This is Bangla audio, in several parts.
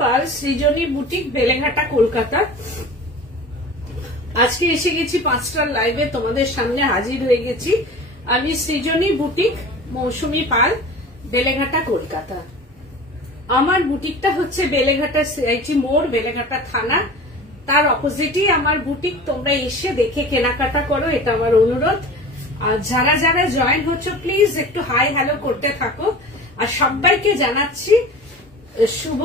পাল, সৃজনী বুটিক, বেলেঘাটা, কলকাতা। আজকে এসে গেছি 5টার লাইভে, তোমাদের সামনে হাজির হয়ে গেছি। আমি সৃজনী বুটিক, মৌসুমী পাল, বেলেঘাটা, কলকাতা। আমার বুটিকটা হচ্ছে বেলেঘাটা সিআইটি মোড়, বেলেঘাটা থানা, তার অপোজিটই আমার বুটিক। তোমরা এসে দেখে কেনাকাটা করো, এটা আমার অনুরোধ। আর যারা যারা জয়েন হচ্ছ প্লিজ একটু হাই হ্যালো করতে থাকো। আর সবাইকে জানাচ্ছি শুভ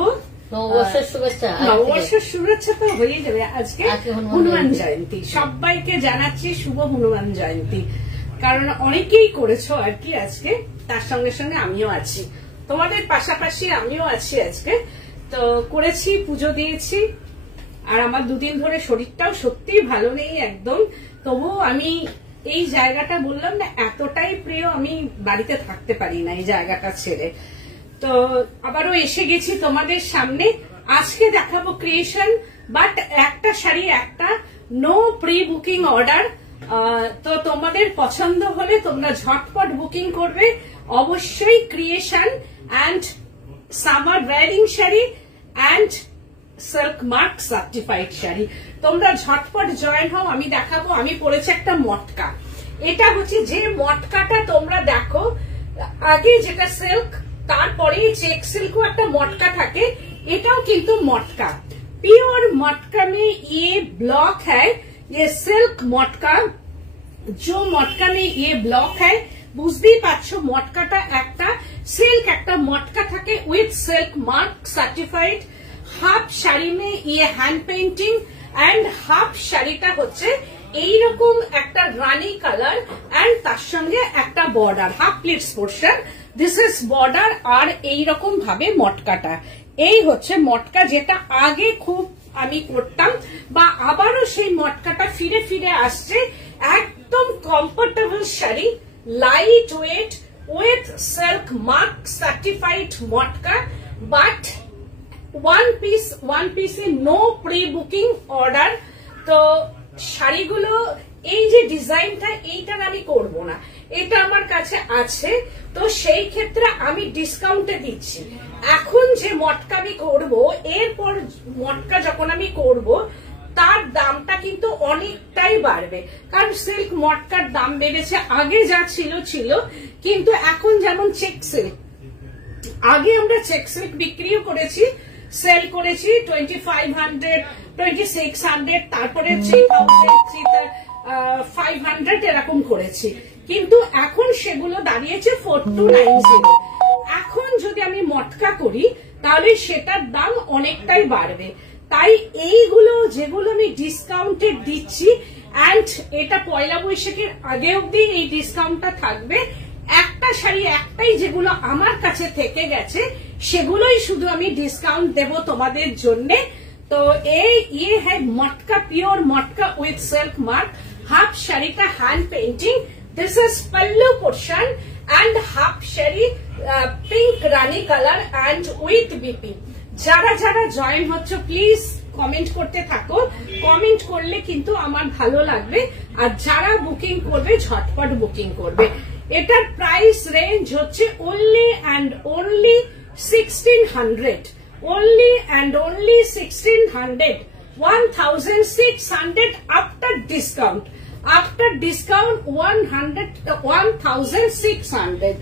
নববর্ষের শুভেচ্ছা। নববর্ষের শুভেচ্ছা তো হয়ে যাবে, আজকে হনুমান জয়ন্তী। সবাইকে জানাচ্ছি শুভ হনুমান জয়ন্তী, কারণ অনেকেই করেছো আর কি আজকে, তার সঙ্গে সঙ্গে আমিও আছি, তোমাদের পাশাপাশি আমিও আছি আজকে। তো করেছি, পুজো দিয়েছি। আর আমার দুদিন ধরে শরীরটাও সত্যি ভালো নেই একদম, তবুও আমি এই জায়গাটা বললাম না, এতটাই প্রিয়, আমি বাড়িতে থাকতে পারি না এই জায়গাটা ছেড়ে। তো আবারও এসে গেছি তোমাদের সামনে। আজকে দেখাবো ক্রিয়েশন, বাট একটা শাড়ি একটা, নো প্রি বুকিং অর্ডার। তো তোমাদের পছন্দ হলে তোমরা ঝটপট বুকিং করবে। অবশ্যই creation and summer wearing sari and silk mark certified sari. তোমরা ঝটপট জয়েন হও। আমি দেখাবো, আমি পরেছি একটা মটকা। এটা হচ্ছে যে মটকাটা তোমরা দেখো, আগে যেটা সিল্ক, তারপরে চেক सिल्क একটা मटका থাকে, এটাও কিন্তু मटका, प्योर मटका में ये ब्लॉक है, ये सिल्क मटका। जो मटका में ये ब्लॉक है, বুঝতেই পারছো মটকাটা একটা সিল্ক, একটা মটকা থাকে with silk mark certified. Half sari মে ये হ্যান্ড পেইন্টিং এন্ড হাফ শাড়িটা হচ্ছে এইরকম একটা রানী কালার এন্ড তার সঙ্গে একটা border, half pleats portion. This is border. আর এইরকম ভাবে মটকাটা, এই হচ্ছে মটকা, যেটা আগে খুব আমি করতাম, বা আবারও সেই মটকাটা ফিরে ফিরে আসছে। একদম comfortable sari, light weight with silk mark certified matka, but one পিসে নো প্রি বুকিং অর্ডার। তো শাড়িগুলো, এই যে ডিজাইনটা, এইটার আমি করব না, এটা আমার কাছে আছে, তো সেই ক্ষেত্রে আমি ডিসকাউন্টে দিচ্ছি। এখন যে মটকা আমি করব, এরপর মটকা যখন আমি করব, তার দামটা কিন্তু অনেকটাই বাড়বে, কারণ সিল্ক মটকার দাম বেড়েছে। আগে যা ছিল ছিল, কিন্তু এখন যেমন চেক সিল্ক, আগে আমরা চেক সিল্ক বিক্রিও করেছি, সেল করেছি 2500, 2600, তারপরে 3000, 500 এরকম করেছি, কিন্তু এখন সেগুলো দাঁড়িয়েছে 4290। এখন যদি আমি মটকা করি তাহলে সেটার দাম অনেকটাই বাড়বে। তাই এইগুলো যেগুলো আমি ডিসকাউন্টে দিচ্ছি, এন্ড এটা পয়লা বৈশাখের আগে অব্দি এই ডিসকাউন্টটা থাকবে। একটা শাড়ি একটাই যেগুলো আমার কাছে থেকে গেছে, সেগুলোই শুধু আমি ডিসকাউন্ট দেব তোমাদের জন্য। তো ये है matka, pure matka with silk mark. Half sari का hand painting, this is pallu portion and half sari pink rani colour and with BP. যারা যারা জয়েন হচ্ছ প্লিজ কমেন্ট করতে থাকো, কমেন্ট করলে কিন্তু আমার ভালো লাগবে। আর যারা বুকিং করবে ঝটপট বুকিং করবে। এটার প্রাইস রেঞ্জ হচ্ছে only and only 1600, only and only 1600, 1600 after discount, after discount 1600।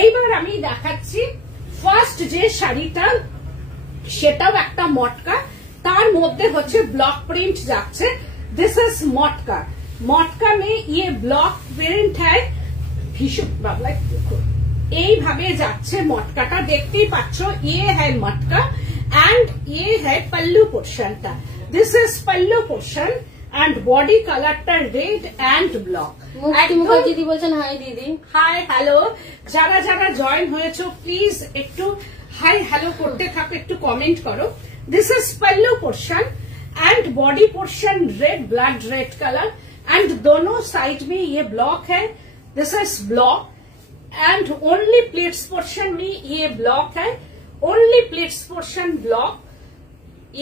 এইবার আমি দেখাচ্ছি ফার্স্ট যে শাড়িটা, সেটাও একটা মটকা, তার মধ্যে হচ্ছে ব্লক প্রিন্ট যাচ্ছে। দিস ইজ মটকা, মটকা মে ये ব্লক প্রিন্ট है, ভীষণ বাবলা এইভাবে যাচ্ছে মটকাটা, দেখতেই পাচ্ছ। ये है मटका एंड ये है पल्लू पोर्शनটা, this is pallu portion and body कलरটা রেড एंड ব্লক। দিদি বলছেন হাই দিদি, হাই হ্যালো। যারা যারা জয়েন হয়েছো প্লিজ একটু हाई हेलो करते থাকো, একটু কমেন্ট করো। This is pallu portion and body portion red, blood red colour, and दोनों साइड में ये ब्लॉक है। This is block and only plates portion में ये ब्लॉक है, ओनली प्लेट्स पोर्शन ब्लॉक।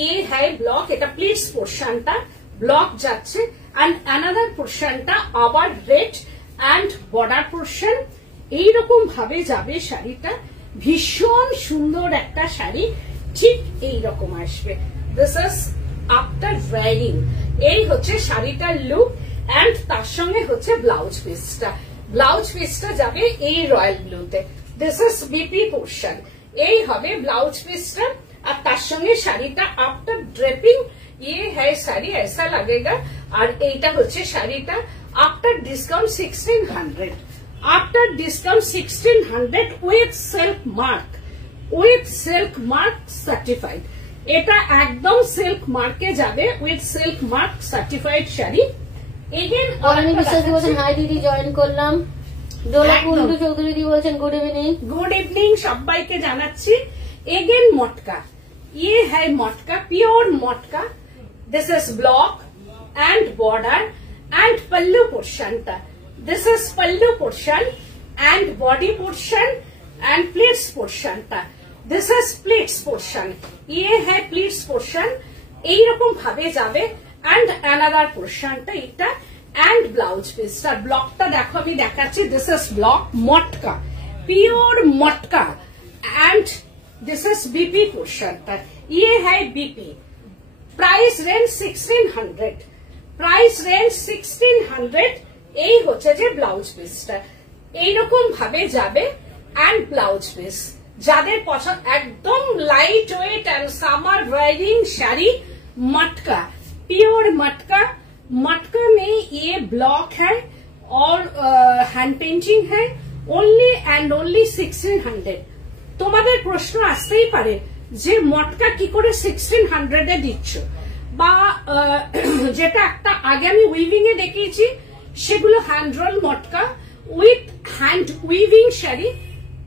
ये है ब्लॉक, এটা প্লেটস পোর্শনটা ব্লক যাচ্ছে, এন্ড অ্যানাদার পোর্শনটা আবার রেড এন্ড বর্ডার পোর্শন। এইরকম ভাবে যাবে শাড়িটা, ভীষণ সুন্দর একটা শাড়ি। ঠিক এইরকম আসবে। This is after wearing. এই হচ্ছে শাড়িটার লুক এন্ড তার সঙ্গে হচ্ছে ব্লাউজ পিসটা। ব্লাউজ পিসটা যাবে এই রয়্যাল ব্লুতে। This is BP portion. এই হবে ব্লাউজ পিসটা আর তার সঙ্গে শাড়িটা আফটার ড্রেপিং ये है साड़ी ऐसा लगेगा। और এইটা হচ্ছে শাড়িটা after discount 1600। After discount 1600 with silk mark, with silk mark certified. এটা একদম সিল্ক মার্কে যাবে, with silk mark certified sari. Again Aroni Biswas বলছেন হাই দিদি, জয়েন করলাম। ডোলা কুন্ডু চৌধুরী দি বলছেন গুড ইভিনিং। গুড ইভিনিং সবাইকে জানাচ্ছি। এগেন মটকা, ये है मटका, प्योर मटका। This is block and border and pallu portion. This is pallu portion and body portion and pleats portion. This is pleats portion. ये है प्लीट्स पोर्शन। এই রকম ভাবে যাবে एंड अनदर पोर्शनটা এটা एंड ब्लाउज पिसটা। ব্লকটা দেখো আমি দেখাচ্ছি। दिस इज ब्लॉक मटका, प्योर मटका and this is BP portion. ये है BP. Price range 1600। Price range 1600। এই হচ্ছে যে ব্লাউজ পিসটা এইরকম ভাবে যাবে এন্ড ব্লাউজ পিস। যাদের পছন্দ একদম light weight and summer wearing sari, मटका, प्योर मटका। मटका में ये ब्लॉक है और हैंड पेंटिंग है। Only and only 1600। তোমাদের প্রশ্ন আসতেই পারে যে মটকা কি করে 1600 এ দিচ্ছ, বা যেটা একটা আগে আমি উইভিং এ দেখিয়েছি সেগুলো hand roll matka with hand weaving sari,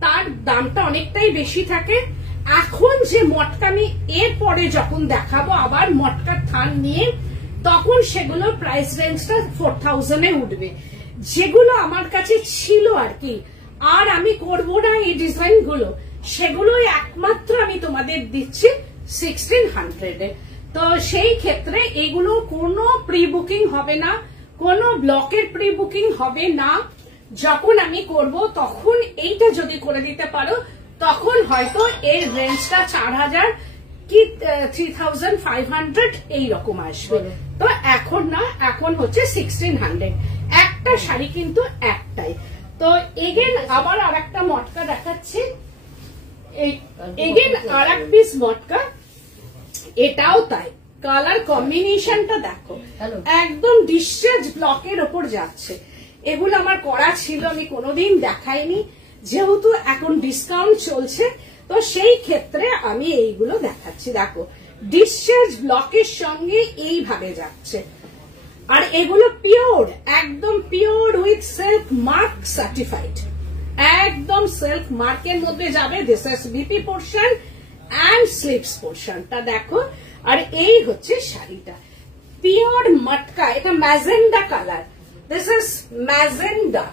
তার দামটা অনেকটাই বেশি থাকে। এখন যে মটকা আমি এর পরে যখন দেখাবো আবার মটকার থান নিয়ে, তখন সেগুলো প্রাইস রেঞ্জটা 4000 এ উঠবে। যেগুলো আমার কাছে ছিল আর কি, আর আমি করবো না এই ডিজাইন গুলো, সেগুলোই একমাত্র আমি তোমাদের দিচ্ছি 1600 এ। তো সেই ক্ষেত্রে এগুলো কোনো প্রি বুকিং হবে না, কোনো ব্লকের প্রি বুকিং হবে না। যখন আমি করব তখন এইটা যদি করে দিতে পারো তখন হয়তো এর রেঞ্জটা 4000 কি 3500 এইরকম আসবে। তো এখন না, এখন হচ্ছে 1600। একটা শাড়ি কিন্তু একটাই। তো এগেন আবার আর একটা মটকা দেখাচ্ছি। এগেন আর এক পিস মটকা, এটাও তাই। কালার কম্বিনেশনটা দেখো, একদম ডিসচার্জ ব্লকের ওপর যাচ্ছে। এগুলো আমার করা ছিল, আমি কোনোদিন দেখাইনি, যেহেতু এখন ডিসকাউন্ট চলছে তো সেই ক্ষেত্রে আমি এইগুলো দেখাচ্ছি। দেখো ডিসচার্জ ব্লকের সঙ্গে এইভাবে যাচ্ছে। আর এগুলো পিওর, একদম pure with silk mark certified, একদম সিল্ক মার্কের মধ্যে যাবে। This is BP portion and sleeves পোর্শনটা দেখো। আর এই হচ্ছে শাড়িটা পিওর মটকা। এটা magenta colour. This is magenta.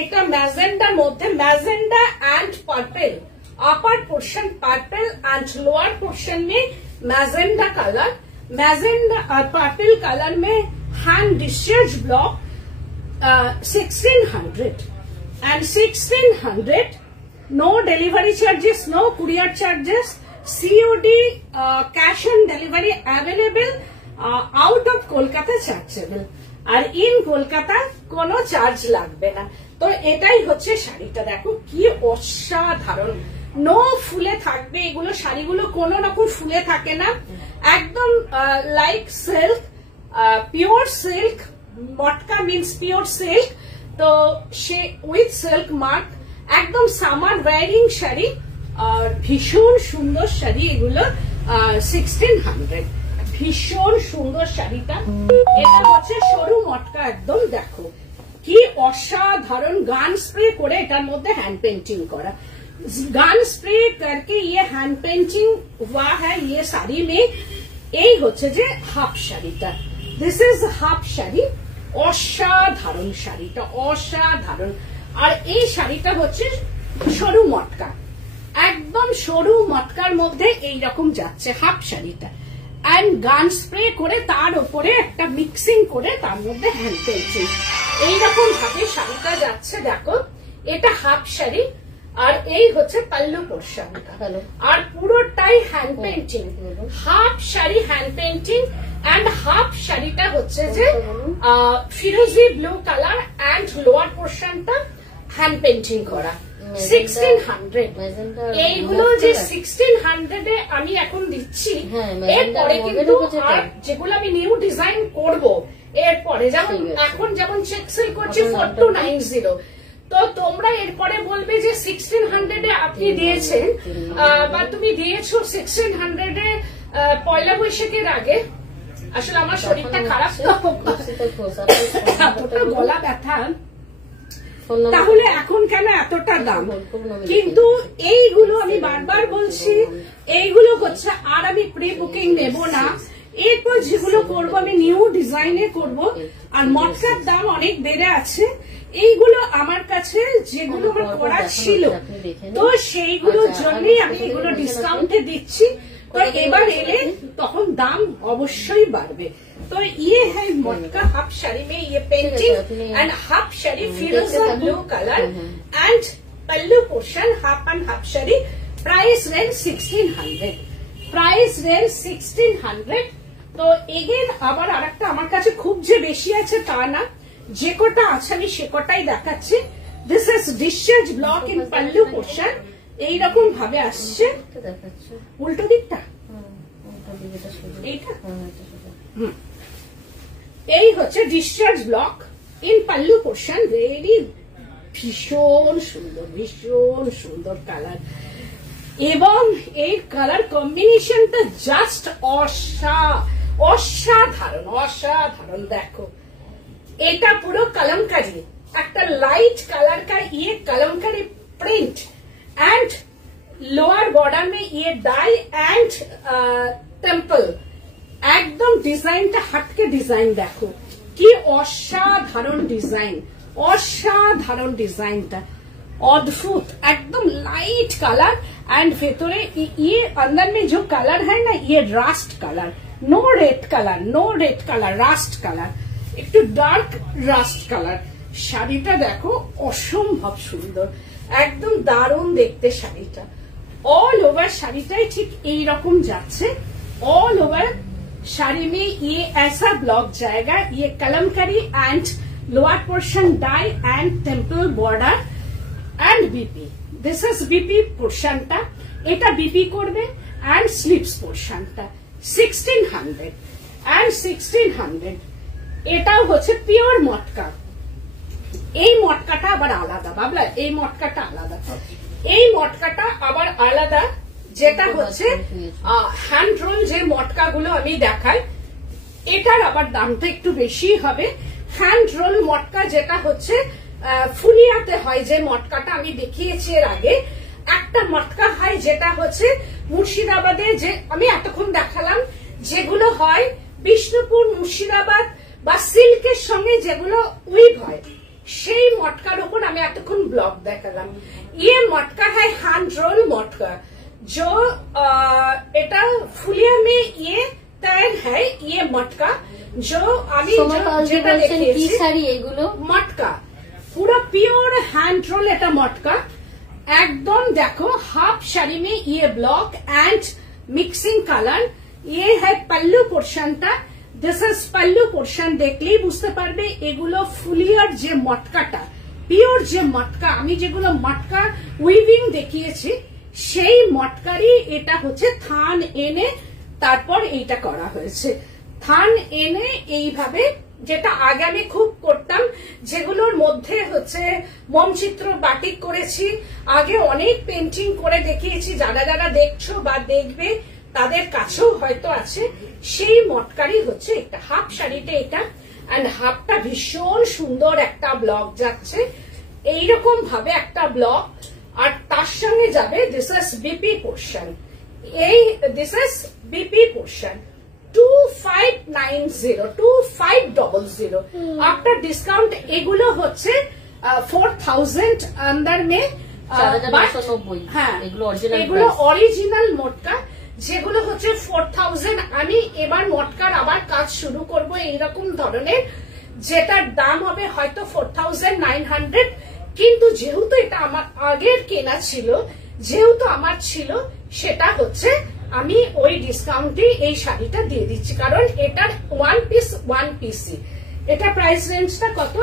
এটা ম্যাজেন্ডার মধ্যে magenta and purple. Upper portion purple and lower portion में मैजेंडा कलर। मैजेंडा और पर्पल कलर में hand discharge block 1600 and 1600। no delivery charges, no courier charges, COD cash on delivery available, out of Kolkata chargeable, আর ইন কলকাতা কোনো চার্জ লাগবে না। তো এটাই হচ্ছে শাড়িটা। দেখো কি অসাধারণ, নো ফুলে থাকবে এগুলো শাড়িগুলো, কোনো রকম ফুলে থাকে না, একদম like silk, pure silk. Matka means pure silk. তো সে উইথ সিল্ক মার্ক, একদম সামার ওয়্যারিং শাড়ি আর ভীষণ সুন্দর শাড়ি এগুলো। 1600 ভীষণ সুন্দর শাড়িটা। এটা হচ্ছে সরু মটকা একদম। দেখো কি অসাধারণ, গান স্প্রে করে এটার মধ্যে হ্যান্ড পেন্টিং করা। গান স্প্রে करके ये हैंड पेंटिंग हुआ है ये साड़ी में। এই হচ্ছে যে হাফ শাড়িটা। This is half sari. অসাধারণ শাড়িটা, অসাধারণ। আর এই শাড়িটা হচ্ছে সরু মটকা, একদম সরু মটকার মধ্যে এইরকম যাচ্ছে হাফ শাড়িটা। এন্ড গান স্প্রে করে তার উপরে একটা মিক্সিং করে তার মধ্যে হ্যান্ড পেন্টিং, এইরকম ভাবে শাড়িটা যাচ্ছে। দেখো এটা হাফ শাড়ি আর এই হচ্ছে পাল্লু পোর্শন, আর পুরোটাই hand painting, half sari hand painting and half শাড়িটা হচ্ছে যে ফিরোজি ব্লু কালার অ্যান্ড লোয়ার পোর্শনটা হ্যান্ড পেন্টিং করা। 1600 এইগুলো যে 1600 এ আমি এখন দিচ্ছি, এরপরে কিন্তু আর যেগুলো আমি নিউ ডিজাইন করব এরপরে, যেমন এখন যেমন চেক সেল করছি 4290, তো তোমরা এরপরে বলবে যে 1600 এ আপনি দিয়েছেন বা তুমি দিয়েছো 1600 এ পয়লা বৈশাখের আগে। আসলে আমার শরীরটা খারাপ, তো গলা ব্যথা, তাহলে এখন কেন এতটা দাম? কিন্তু এইগুলো আমি বারবার বলছি, এইগুলো হচ্ছে আর আমি প্রি বুকিং নেব না, এরপর যেগুলো করবো আমি নিউ ডিজাইনে করব। আর মটকার দাম অনেক বেড়ে আছে, এইগুলো আমার কাছে যেগুলো আমার করা ছিল, তো সেইগুলোর জন্যই আমি এগুলো ডিসকাউন্টে দিচ্ছি। তো এবার এলে তখন দাম অবশ্যই বাড়বে। तो ये है मटका हाफ साड़ी में ये पेंटिंग एंड हाफ साड़ी फिरोजा blue colour and pallu portion half and half sari. Price range 1600, price range 1600। तो एगेन আবার আরেকটা আমার কাছে খুব যে বেশি আছে তা না, যে কটা আছে আমি সে কটাই দেখাচ্ছি। This is discharge block in pallu portion, এইরকম ভাবে আসছে। উল্টো দিকটা এইটা, এই হচ্ছে discharge block in pallu portion. Very ভীষণ সুন্দর, ভীষণ সুন্দর কালার, এবং এই কালার কম্বিনেশনটা জাস্ট অসাধারণ, অসাধারণ। দেখো এটা পুরো কলমকারি, একটা লাইট कलर का ये Kalamkari print and lower border में ये डाई एंड टेम्पल, একদম ডিজাইনটা হাটকে ডিজাইন। দেখো কি অসাধারণ ডিজাইন, অসাধারণ ডিজাইনটা अद्भुत, एकदम लाइट कलर एंड ভেতরে ये अंदर में जो कलर है ना ये rust colour, no red colour, no red colour, rust colour, একটু ডার্ক রাস্ট কালার। শাড়িটা দেখো অসম্ভব সুন্দর, একদম দারুণ দেখতে শাড়িটা। অল ওভার শাড়িটাই ঠিক এইরকম যাচ্ছে, ऑल ओवर साड़ी में ये ऐसा ब्लॉक जाएगा, ये Kalamkari and lower portion dye and temple border and BP. This is BP पोर्शनटा, এটা बीपी করবে एंड स्लीव्स पोर्शनটা 1600 एंड 1600। এটাও হচ্ছে পিওর মটকা। এই মটকাটা আবার আলাদা বাবলা, এই মটকাটা আলাদা, এই মটকাটা আবার আলাদা, যেটা হচ্ছে হ্যান্ড রোল যে মটকাগুলো আমি দেখাই এটার আবার দামটা একটু বেশি হবে। হ্যান্ড রোল মটকা যেটা হচ্ছে ফুলিয়াতে হয়, যে মটকাটা আমি দেখিয়েছি এর আগে, একটা মটকা হয় যেটা হচ্ছে মুর্শিদাবাদে, যে আমি এতক্ষণ দেখালাম যেগুলো হয় বিষ্ণুপুর, মুর্শিদাবাদ বা সিল্কের সঙ্গে যেগুলো উইভ হয়, সেই মটকার উপর আমি এতক্ষণ ব্লগ দেখালাম। ये मटका है हैंड रोल मटका, जो এটা ফুলিয়া में ये तैयार है। ये मटका जो আমি যেটা দেখিয়েছি শাড়ি, এগুলো মটকা পুরো পিওর হ্যান্ড রোল, এটা মটকা একদম। দেখো हाफ শাড়ি में ये ब्लॉक एंड मिक्सिंग कलर। ये है पल्लू पोर्शनটা, दिस इज पल्लू पोर्शन। দেখলেই বুঝতে পারবে এগুলো ফুলিয়ার যে মটকাটা, পিওর যে মটকা, আমি যেগুলো মটকা উইভিং দেখিয়েছি সেই মটকারই এটা হচ্ছে থান এনে তারপর এইটা করা হয়েছে। থান এনে এইভাবে, যেটা আগে আমি খুব করতাম, যেগুলোর মধ্যে হচ্ছে মমচিত্র বাটিক করেছি, আগে অনেক পেন্টিং করে দেখিয়েছি, যারা যারা দেখছো বা দেখবে তাদের কাছেও হয়তো আছে, সেই মটকারই হচ্ছে এটা। হাফ শাড়িতে এটা এন্ড হাফটা ভীষণ সুন্দর একটা ব্লক যাচ্ছে, এইরকম ভাবে একটা ব্লক, আর তার সঙ্গে যাবে দিস ইজ বিপি পোর্শন। এই this is BP portion 2590, 2500 after discount. এগুলো হচ্ছে 4000 अंदर में, হ্যাঁ এগুলো অরিজিনাল মটকা, যেগুলো হচ্ছে 4000। আমি এবার মটকার আবার কাজ শুরু করব এইরকম ধরনের, যেটার দাম হবে হয়তো 4900। কিন্তু যেহেতু এটা আমার আগের কেনা ছিল, যেহেতু আমার ছিল, সেটা হচ্ছে আমি ওই ডিসকাউন্টে এই শাড়িটা দিয়ে দিচ্ছি, কারণ এটার ওয়ান পিসি। এটা প্রাইস রেঞ্জটা কত?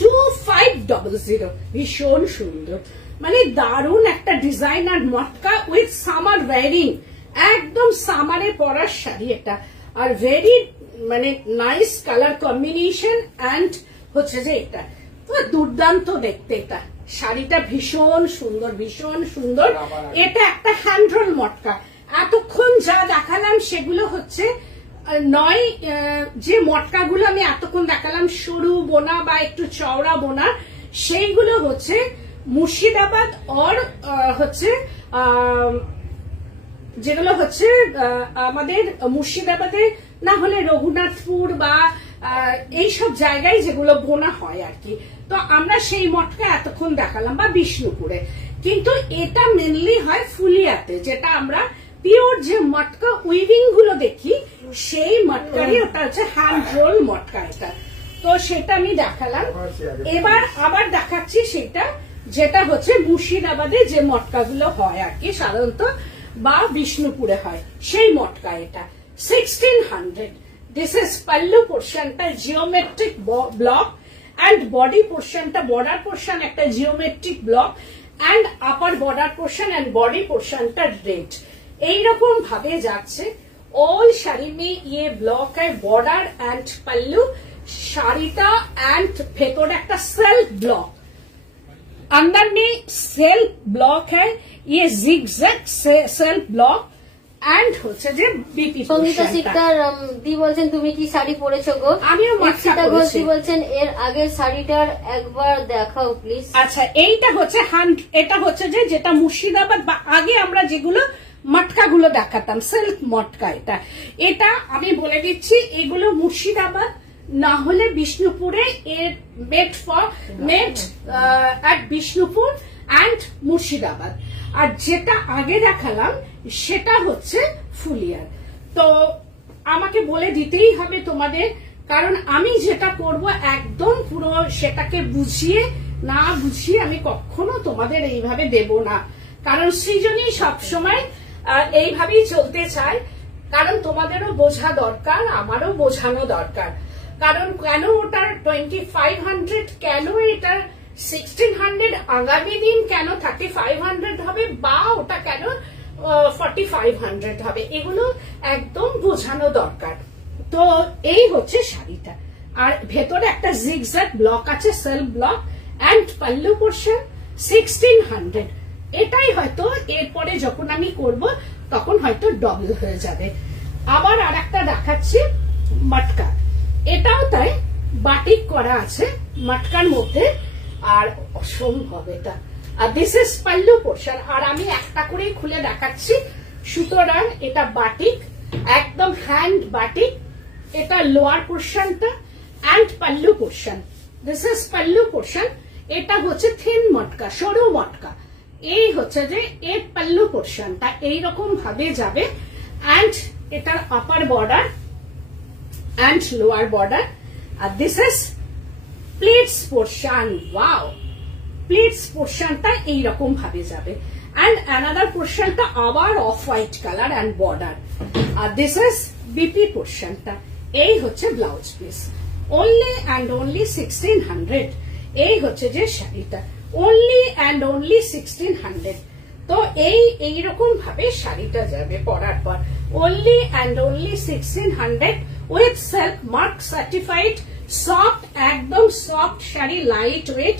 2500। ভীষণ সুন্দর, মানে দারুণ একটা designer matka with summer wiring, একদম সামারে পরার শাড়ি এটা। আর ভেরি মানে নাইস কালার কম্বিনেশন অ্যান্ড হচ্ছে যে এটা তো দুর্দান্ত দেখতে। এটা শাড়িটা ভীষণ সুন্দর, ভীষণ সুন্দর। এটা একটা হ্যান্ড রোল মটকা। এতক্ষণ যা দেখালাম সেগুলো হচ্ছে নয়, যে মটকাগুলো আমি এতক্ষণ দেখালাম সরু বোনা বা একটু চওড়া বোনা, সেইগুলো হচ্ছে মুর্শিদাবাদ আর হচ্ছে যেগুলো হচ্ছে আমাদের মুর্শিদাবাদে না হলে রঘুনাথপুর বা এইসব জায়গায় যেগুলো বোনা হয় আর কি। তো আমরা সেই মটকা এতক্ষণ দেখালাম, বা বিষ্ণুপুরে। কিন্তু এটা মেনলি হয় ফুলিয়াতে, যেটা আমরা পিওর যে মটকা উইভিং গুলো দেখি সেই মটকারই, ওটা হচ্ছে হ্যান্ড রোল মটকা এটা। তো সেটা আমি দেখালাম। এবার আবার দেখাচ্ছি সেটা যেটা হচ্ছে মুর্শিদাবাদে যে মটকাগুলো হয় আর কি সাধারণত, বা বিষ্ণুপুরে হয়, সেই মটকা এটা 1600। দিস ইজ পাল্লু পোর্শনটা জিওমেট্রিক ব্লক অ্যান্ড বডি পোর্শনটা, বর্ডার পোর্শন একটা geometric block and upper border portion and body পোর্শনটা রেড। এইরকম ভাবে যাচ্ছে। ऑल শাড়ি में ये ब्लॉक है बॉर्डर एंड पल्लू, শাড়িটা एंड ভেতরে একটা সেলফ ব্লক, अंदर में सेल्फ ब्लॉक है, ये जिगजैग सेल्फ ब्लॉक एंड হচ্ছে যে বিপি। সঙ্গীতা সিকদার দি বলছেন তুমি কি শাড়ি পরেছো গো? আমিও মটকা পরেছি। বলছেন এর আগের শাড়িটার একবার দেখাও প্লিজ। আচ্ছা, এইটা হচ্ছে এটা হচ্ছে যে যেটা মুর্শিদাবাদ বা আগে আমরা যেগুলো মটকাগুলো দেখাতাম সেলফ মটকা, এটা আমি বলে দিচ্ছি, এগুলো মুর্শিদাবাদ না হলে বিষ্ণুপুরে, এর made at Bishnupur and Murshidabad. আর যেটা আগে দেখালাম সেটা হচ্ছে ফুলিয়ার। তো আমাকে বলে দিতেই হবে তোমাদের, কারণ আমি যেটা করব একদম পুরো সেটাকে বুঝিয়ে না বুঝিয়ে আমি কখনো তোমাদের এইভাবে দেব না, কারণ সৃজনী সবসময় এইভাবেই চলতে চায়। কারণ তোমাদেরও বোঝা দরকার, আমারও বোঝানো দরকার। কারণ কেন ওটার 2500, কেন এটার 1600, আগামী দিন কেন 3500 হবে, বা ওটা কেন 4500 হবে, এগুলো একদম বোঝানো দরকার। তো এই হচ্ছে শাড়িটা। আর ভেতরে একটা জিগজ্যাগ ব্লক আছে, self block and pallu portion 1600। এটাই হয়তো এরপরে যখন আমি করব তখন হয়তো ডবল হয়ে যাবে। আবার আর একটা দেখাচ্ছি মটকা, এটাও তাই বাটিক করা আছে মটকার মধ্যে, আর অসম্ভব এটা। আর দিস ইজ পাল্লু পোর্শন, আর আমি একটা করেই খুলে দেখাচ্ছি। সুতরাং এটা বাটিক, একদম হ্যান্ড বাটিক। এটা লোয়ার পোর্শনটা and pallu portion, this is pallu portion. এটা হচ্ছে থিন মটকা, সরু মটকা। এই হচ্ছে যে এর পাল্লু পোর্শনটা এইরকম ভাবে যাবে, অ্যান্ড এটার upper border and lower border. আর this is plates portion. Wow, plates পোর্শনটা এইরকম ভাবে যাবে, অ্যান্ড অ্যানাদার পোর্শনটা আবার off white colour and border. আর দিস ইজ বিপি পোর্শনটা। এই হচ্ছে blouse piece, only and only 1600। এই হচ্ছে যে শাড়িটা, অনলি অ্যান্ড অনলি 1600। তো এইরকম ভাবে শাড়িটা যাবে পরার পর, only and only 1600 with self mark certified, soft, একদম সফট শাড়ি, लाइट वेट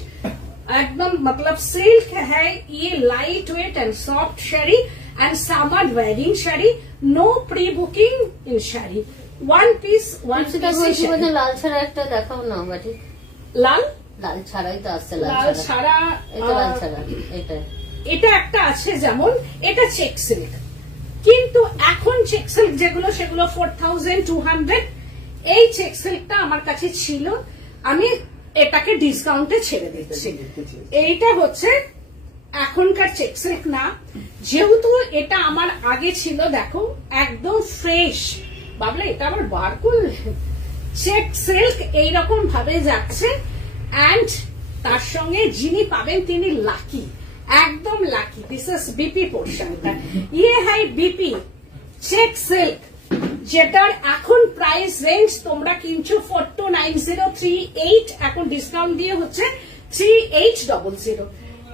एकदम, मतलब सिल्क है ये, light weight and soft sari and summer wearing sari, no pre booking in sari, one piece লাল ছাড়া একটা দেখাও না বাটি। লাল লাল ছাড়াই তো আসছে, লাল ছাড়া, এটা একটা আছে, যেমন এটা চেক সিল্ক, কিন্তু এখন চেক সিল্ক যেগুলো সেগুলো 4200। এই চেক সিল্কটা আমার কাছে ছিল, আমি এটাকে ডিসকাউন্টে ছেড়ে দিচ্ছি। এইটা হচ্ছে এখনকার চেক সিল্ক না, যেহেতু এটা আমার আগে ছিল, দেখো একদম ফ্রেশ। বাবলা এটা আবার বার করলে চেক সিল্ক এইরকম ভাবে যাচ্ছে, অ্যান্ড তার সঙ্গে যিনি পাবেন তিনি লাকি, একদম লাকি। দিস ইজ বিপি পোর্শনটা। ইয়ে হাই বিপি চেক সিল্ক, যেটার এখন প্রাইস রেঞ্জ তোমরা কিনছো 429038, এখন ডিসকাউন্ট দিয়ে হচ্ছে 3800।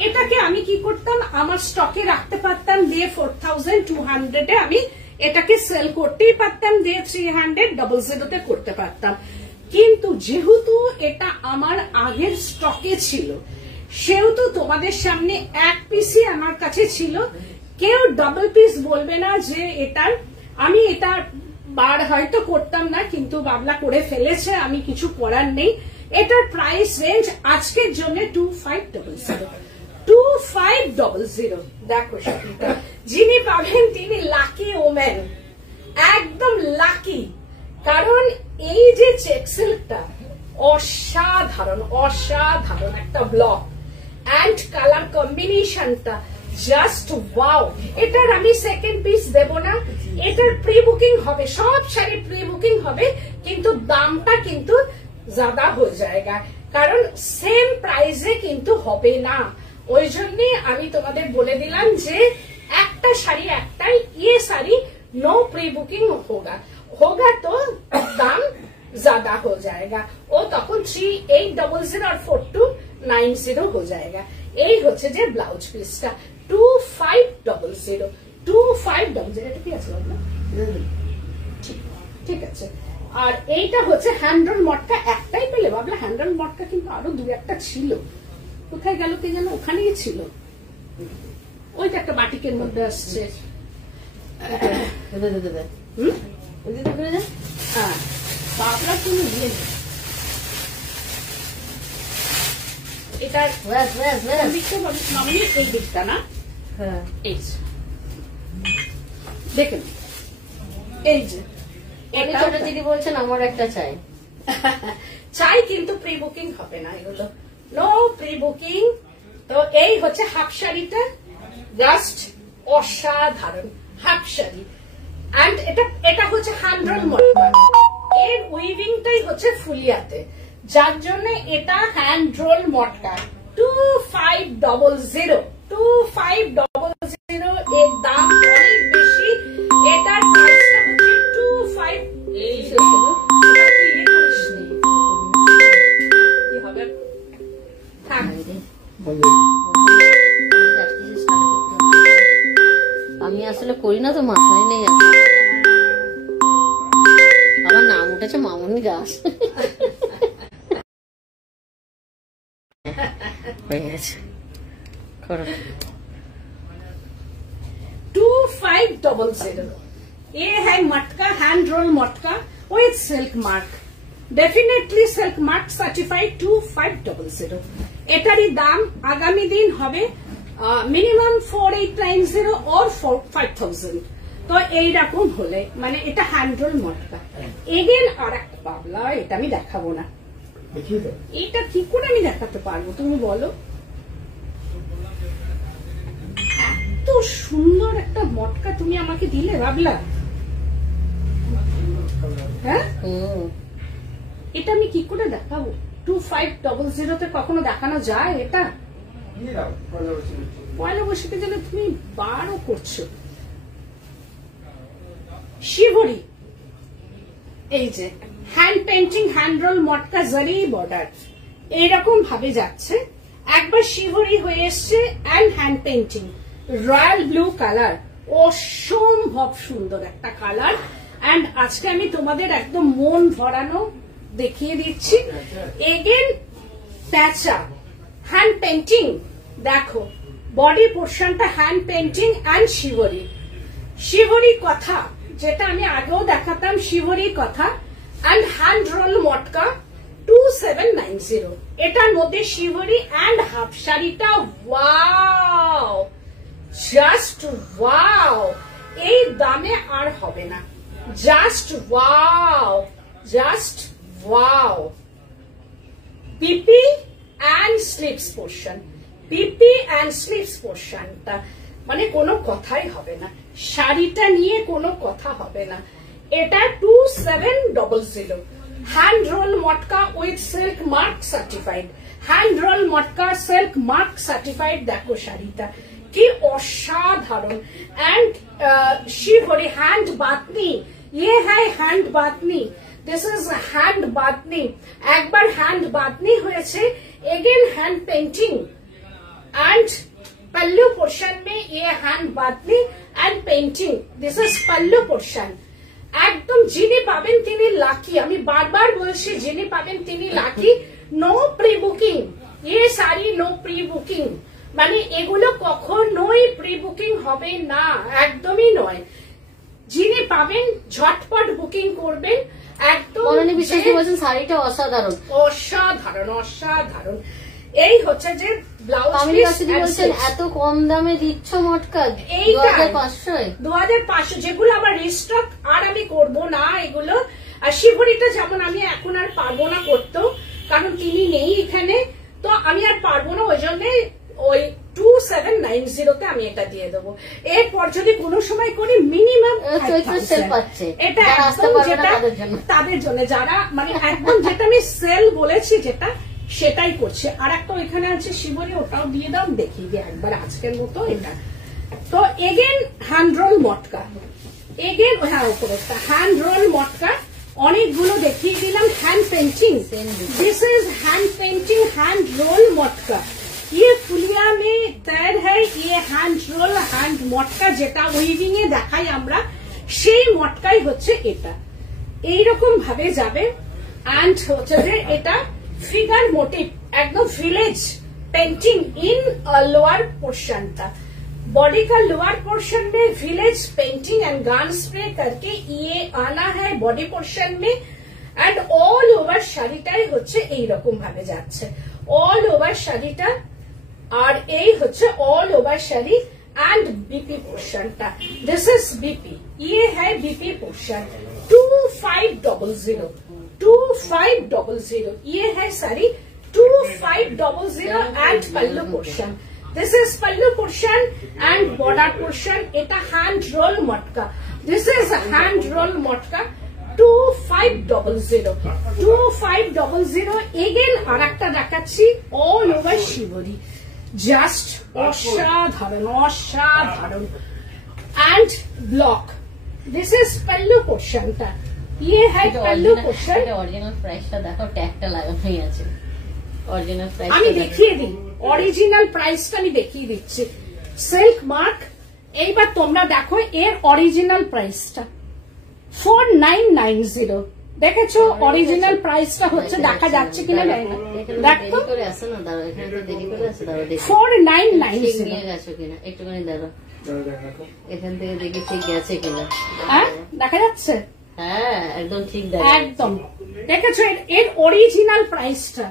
এটাকে আমি কি করতাম, আমার স্টকে রাখতে পারতাম, দিয়ে 4200 আমি এটাকে সেল করতেই পারতাম, দিয়ে 300 করতে পারতাম। কিন্তু যেহেতু এটা আমার আগের স্টকে ছিল, সেহেতু তোমাদের সামনে এক পিসই আমার কাছে ছিল। কেউ ডাবল পিস বলবে না যে এটার, আমি এটা বার হয়তো করতাম না, কিন্তু বাবলা করে ফেলেছে, আমি কিছু করার নেই। এটার প্রাইস রেঞ্জ আজকের জন্য 2500। দেখো সবিতা, যিনি পাবেন তিনি লাকি ওমেন, একদম লাকি। কারণ এই যে চেক সিল্কটা অসাধারণ, অসাধারণ একটা ব্লক, অ্যান্ড কালার কম্বিনেশনটা জাস্ট ওয়াও। এটার আমি সেকেন্ড পিস দেব না, এটার প্রি বুকিং হবে, সব শাড়ি প্রি বুকিং হবে, কিন্তু দামটা কিন্তু জ্যাদা হয়ে যায়গা, কারণ সেম প্রাইসে কিন্তু হবে না। ওই জন্য আমি তোমাদের বলে দিলাম যে একটা শাড়ি একটাই, ये শাড়ি नो प्री बुकिंग होगा तो दाम ज्यादा हो जाएगा, ও তখন 3800 আর 4290 हो जाएगा। এই হচ্ছে যে ব্লাউজ পিসটা 2500। এটা কি আছে বাবা? ঠিক আছে। আর এইটা হচ্ছে হ্যান্ডল মটকা, একটাই পেলে বাবলা, হ্যান্ডল মটকা কিন্তু আরো দু একটা ছিল, কোথায় গেল কে যেন, ওখানেই ছিল, ওইটা একটা বাটিকের মধ্যে আসছে। বাবলা কোনো ইয়ে নেই, এটার এই দিকটা না, এই দেখেন, এই যে ছোট দিদি বলছেন আমার একটা চাই। চাই, কিন্তু প্রি বুকিং হবে না, এগুলো নো প্রি বুকিং। তো এই হচ্ছে হাফ শাড়িটা, জাস্ট অসাধারণ হাফ শাড়ি। এন্ড এটা হচ্ছে হ্যান্ডল মটকা, এর উইভিংটাই হচ্ছে ফুলিয়াতে, যার জন্য এটা হ্যান্ড রোল মটকা 2500। এর দাম অনেক বেশি, এটার প্রাইসটা হচ্ছে 2500। আমি আসলে করি না তো, মাথায় নেই, আমার নাম উঠেছে মামনি দাস। হয়ে গেছে, 2500। ये है मटका, हैंड रोल मटका with silk mark, definitely silk mark certified 2500। এটারই দাম আগামী দিন হবে মিনিমাম 4890 और 5000। তো এইরকম হলে মানে এটা হ্যান্ড রোল মটকা। এগেন আর একটা পাবলা, এটা আমি দেখাবো না, এটা কি করে আমি দেখাতে পারবো তুমি বলো? এত সুন্দর একটা মটকা তুমি আমাকে দিলে বাবলা, হ্যাঁ এটা আমি কি করে দেখাবো? 2500 কখনো দেখানো যায় এটা? পয়লা বৈশাখে যেন তুমি বারও করছো। শিবরি, এই যে হ্যান্ড পেন্টিং হ্যান্ড রোল মটকা জারি বর্ডার এইরকম ভাবে যাচ্ছে, একবার শিবরি হয়ে এসছে and hand painting, royal blue colour, অসম্ভব সুন্দর একটা কালার। অ্যান্ড আজকে আমি তোমাদের একদম মন ভরানো দেখিয়ে দিচ্ছি। এগেন প্যাচা হ্যান্ড পেন্টিং, দেখো বডি পোর্শনটা হ্যান্ড পেন্টিং অ্যান্ড শিবরি। শিবরি কথা যেটা আমি আগেও দেখাতাম, শিবরি কথা অ্যান্ড হ্যান্ড রোল মটকা 2790। এটার মধ্যে শিবরি অ্যান্ড হাফ শাড়িটা ওয়াও, জাস্ট ওয়াও, এই দামে আর হবে না, just wow, just wow. PP and sleeves portion, PP and sleeves পোর্শনটা মানে কোনো কথাই হবে না, শাড়িটা নিয়ে কোনো কথা হবে না। এটা 2700 hand roll matka with silk mark certified, hand roll matka silk mark certified. দেখো শাড়িটা কি অসাধারণ। এন্ড শিবরি হ্যান্ড বাতনি, ये है hand bandhani, this is hand bandhani. একবার হ্যান্ড বাতনি হয়েছে, again hand painting. And pallu portion में ये hand bandhani and painting, this is pallu portion. একদম যিনি পাবেন তিনি লাকি, আমি বারবার বলছি যিনি পাবেন তিনি লাকি। নো প্রি বুকিং, ये सारी नो প্রি বুকিং, মানে এগুলো কখনোই প্রি বুকিং হবে না, একদমই নয়। যিনি পাবেন ঝটপট বুকিং করবেন একদম। শাড়িটা অসাধারণ অসাধারণ অসাধারণ। এই হচ্ছে যে ব্লাউজ বলছেন এত কম দামে দিচ্ছ মটকা 2500, যেগুলো আবার রিস্টক আর আমি করব না এগুলো। আর শিবরিটা যেমন আমি এখন আর পারবো না করতে, কারণ তিনি নেই এখানে, তো আমি আর পারবো না, ওই জন্য ওই 2790 আমি এটা দিয়ে দেবো। এরপর যদি কোনো সময় করি মিনিমাম এটা তাদের জন্য যারা মানে একদম যেটা আমি সেল বলেছি যেটা সেটাই করছে। আর একটা ওইখানে আছে শিবরি, ওটাও দিয়ে দাও, দেখিয়ে দিয়ে একবার আজকের মতো এটা। তো again hand roll matka, again হ্যাঁ ওপর একটা হ্যান্ড রোল মটকা অনেকগুলো দেখিয়ে দিলাম। Hand painting, this is hand painting hand roll matka. ये फुलिया में तैयार है, ये हैंड रोल हैंड मटका যেটা উইভিং এ দেখাই আমরা, সেই মটকাই হচ্ছে এটা। এইরকম ভাবে যাবে। এন্ড হচ্ছে যে এটা फिगर मोटिव, एकदम village painting in lower portion था। बॉडी का लोअर पोर्शन में विलेज पेंटिंग एंड गान स्प्रे करके ये आना है बॉडी पोर्शन में। एंड ऑल ओवर শাড়িটাই হচ্ছে এইরকম ভাবে যাচ্ছে, ऑल ओवर শাড়িটা। আর এই হচ্ছে all over sari. And BP पोर्शनটা, दिस इज बीपी, ये है बीपी पोर्शन 2500 2500। ये है sari 2500 and pallu portion, this is pallu portion and border portion. এটা hand roll matka, this is hand roll matka 2500। Again আর একটা দেখাচ্ছি অল ওভার শিবরি, জাস্ট অসাধারণ অসাধারণ। एंड ब्लॉक, दिस इज पल्लू पोर्शनটা, ये है पल्लू पोर्शन। অরিজিনাল প্রাইসটা দেখো, ট্যাগটা লাগানোই আছে। অরিজিনাল প্রাইস আমি দেখিয়ে দিই, অরিজিনাল প্রাইসটা আমি দেখিয়ে দিচ্ছি। সিল্ক মার্ক, এইবার তোমরা দেখো এর অরিজিনাল প্রাইসটা 4990। দেখেছো অরিজিনাল প্রাইসটা হচ্ছে, দেখা যাচ্ছে কিনা জানি না, দেখো 4990 নিয়ে গেছো কিনা একটুখানি দাঁড়াও, এখান থেকে দেখি ঠিক গেছে কিনা। হ্যাঁ দেখা যাচ্ছে, হ্যাঁ একদম ঠিক, একদম দেখেছো এর অরিজিনাল প্রাইসটা,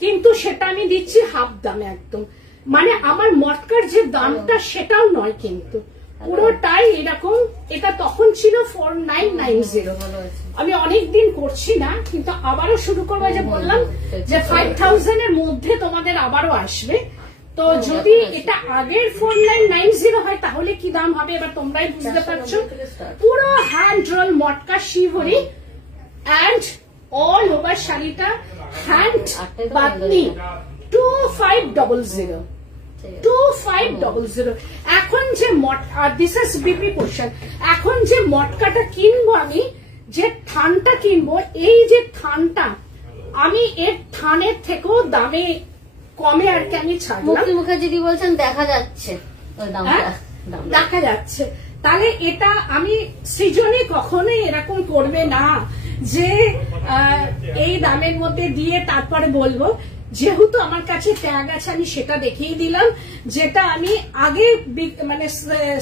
কিন্তু সেটা আমি দিচ্ছি হাফ দামে একদম। মানে আমার মটকার যে দামটা সেটাও নয়, কিন্তু পুরোটাই এরকম। এটা তখন ছিল 4990। আমি অনেকদিন করছি না, কিন্তু আবারও শুরু করবো, যে বললাম যে 5000 এর মধ্যে তোমাদের আবারও আসবে। তো যদি এটা আগের 4990 হয় তাহলে কি দাম হবে এবার তোমরাই বুঝতে পারছো। পুরো hand roll matka shibori and all over শাড়িটা হ্যান্ড বাতনি 2500। 2500। এখন যে মটকা, দিস ইজ বিপি পোর্শন, এখন যে মটকাটা কিনবো আমি, যে থানটা কিনবো, এই যে থানটা আমি এর থানের থেকেও দামে কমে আর কি আমি ছাড়লাম। মুক্তি মুখার্জি বলছেন দেখা যাচ্ছে, দেখা যাচ্ছে। তাহলে এটা আমি সৃজনে কখনোই এরকম করবে না যে এই দামের মধ্যে দিয়ে তারপরে বলবো। যেহেতু আমার কাছে ট্যাগ আছে আমি সেটা দেখিয়ে দিলাম, যেটা আমি আগে মানে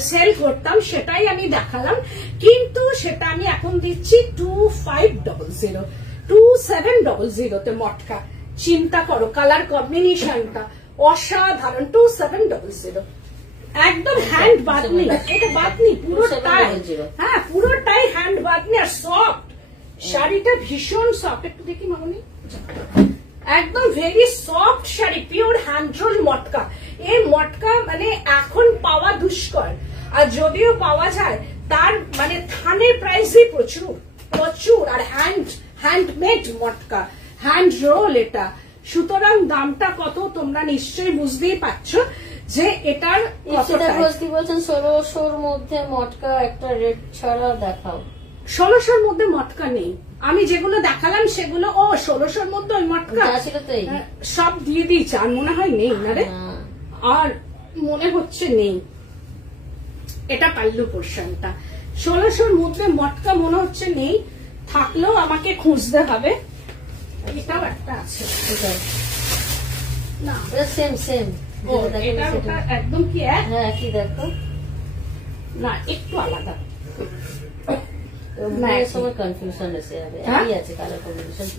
সেল করতাম সেটাই আমি দেখালাম, কিন্তু সেটা আমি এখন দিচ্ছি 2500 2700 মটকা। চিন্তা করো কালার কম্বিনেশনটা অসাধারণ। 2700 একদম হ্যান্ড বাতনি, এটা বাতনি পুরোটাই, হ্যাঁ পুরোটাই হ্যান্ড বাতনি। আর সফট শাড়িটা ভীষণ সফট, একটু দেখি মামনি, একদম very soft sari, pure hand roll matka. এই মটকা মানে এখন পাওয়া দুষ্কর, আর যদিও পাওয়া যায় তার মানে থানের প্রাইসই প্রচুর প্রচুর। আর হ্যান্ডমেড মটকা, হ্যান্ড রোল, এটা সুতরাং দামটা কত তোমরা নিশ্চয়ই বুঝতেই পারছো যে এটার বলছেন 1600-র মধ্যে মটকা একটা রেট ছাড়া দেখাও। 1600-র মধ্যে মটকা নেই, আমি যেগুলো দেখালাম সেগুলো 1600-র মধ্যে ওই মটকা সব দিয়ে দিয়েছে, আর মনে হয় নেই না রে, আর মনে হচ্ছে নেই। এটা পাল্লু পোর্শনটা 1600-র মধ্যে মটকা মনে হচ্ছে নেই, থাকলেও আমাকে খুঁজতে হবে। এটাও একটা আছে না, সেম সেম একদম কি কি দেখো না, একটু আলাদা।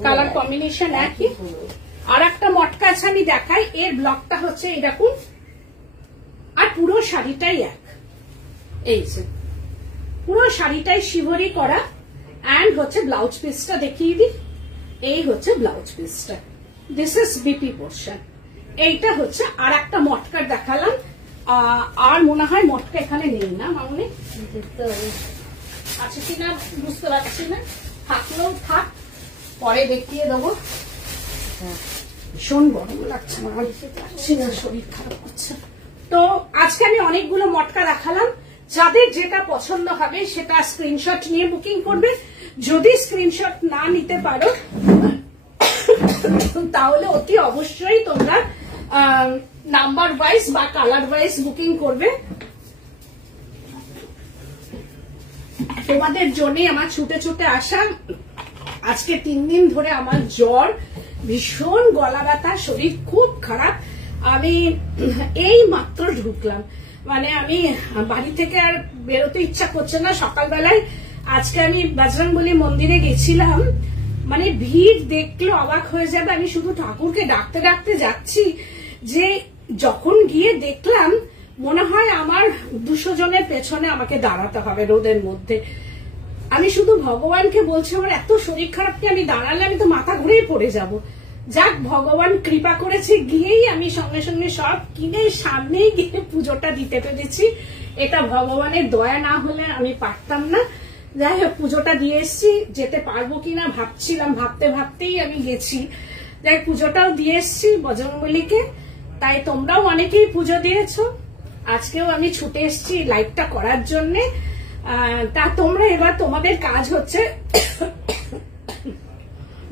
কালার কম্বিনেশন একই। আর একটা মটকা আছে আমি দেখাই, এর ব্লকটা হচ্ছে এরকম, আর পুরো শাড়িটাই এক। এই যে পুরো শাড়িটাই শিভরি করা, এন্ড হচ্ছে ব্লাউজ পিসটা দেখিয়ে দিই। এই হচ্ছে ব্লাউজ পিসটা, দিস ইজ বিপি পোর্শন। এইটা হচ্ছে আর একটা মটকার দেখালাম, আর মনে হয় মটকা এখানে নেই না মামনি, আছে কিনা বুঝতে পারছি না, থাকলেও থাক, পরে দেখিয়ে দেবো। ভীষণ গরম লাগছে আমার, শরীর খারাপ হচ্ছে। তো আজকে আমি অনেকগুলো মটকা দেখালাম, যাদের যেটা পছন্দ হবে সেটা স্ক্রিনশট নিয়ে বুকিং করবে। যদি স্ক্রিনশট না নিতে পারো তাহলে অতি অবশ্যই তোমরা নাম্বার ওয়াইজ বা কালার ওয়াইজ বুকিং করবে। তোমাদের জন্যই আমার ছুটে ছুটে আসা। আজকে 3 দিন ধরে আমার জ্বর, ভীষণ গলা ব্যথা, শরীর খুব খারাপ। আমি এই মাত্র ঢুকলাম, মানে আমি বাড়ি থেকে আর বেরোতে ইচ্ছা করছে না। সকালবেলায় আজকে আমি বজরংবলী মন্দিরে গেছিলাম, মানে ভিড় দেখলে অবাক হয়ে যাবে। আমি শুধু ঠাকুরকে ডাকতে ডাকতে যাচ্ছি, যে যখন গিয়ে দেখলাম মনে হয় আমার 200 জনের পেছনে আমাকে দাঁড়াতে হবে রোদের মধ্যে। আমি শুধু ভগবানকে বলছি, আমার এত শরীর খারাপ কি আমি দাঁড়ালে আমি তো মাথা ঘুরেই পড়ে যাব। যাক ভগবান কৃপা করেছে, গিয়েই আমি সঙ্গে সঙ্গে সব কিনে সামনেই গিয়ে পুজোটা দিতে পেরেছি। এটা ভগবানের দয়া না হলে আমি পারতাম না। যাই হোক পুজোটা দিয়ে এসছি, যেতে পারবো কিনা ভাবছিলাম, ভাবতে ভাবতেই আমি গেছি। যাই পুজোটাও দিয়ে এসছি বজরংবলীকে। তাই তোমরাও অনেকেই পুজো দিয়েছো, আজকেও আমি ছুটে এসছি লাইভটা করার জন্যে। তা তোমরা এবার তোমাদের কাজ হচ্ছে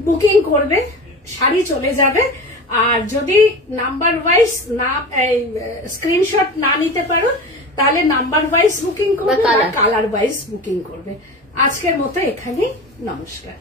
বুকিং করবে, শাড়ি চলে যাবে। আর যদি নাম্বার ওয়াইজ না স্ক্রিনশট না নিতে পারো তাহলে নাম্বার ওয়াইজ বুকিং করবে বা কালার ওয়াইজ বুকিং করবে। আজকের মতো এখানেই, নমস্কার।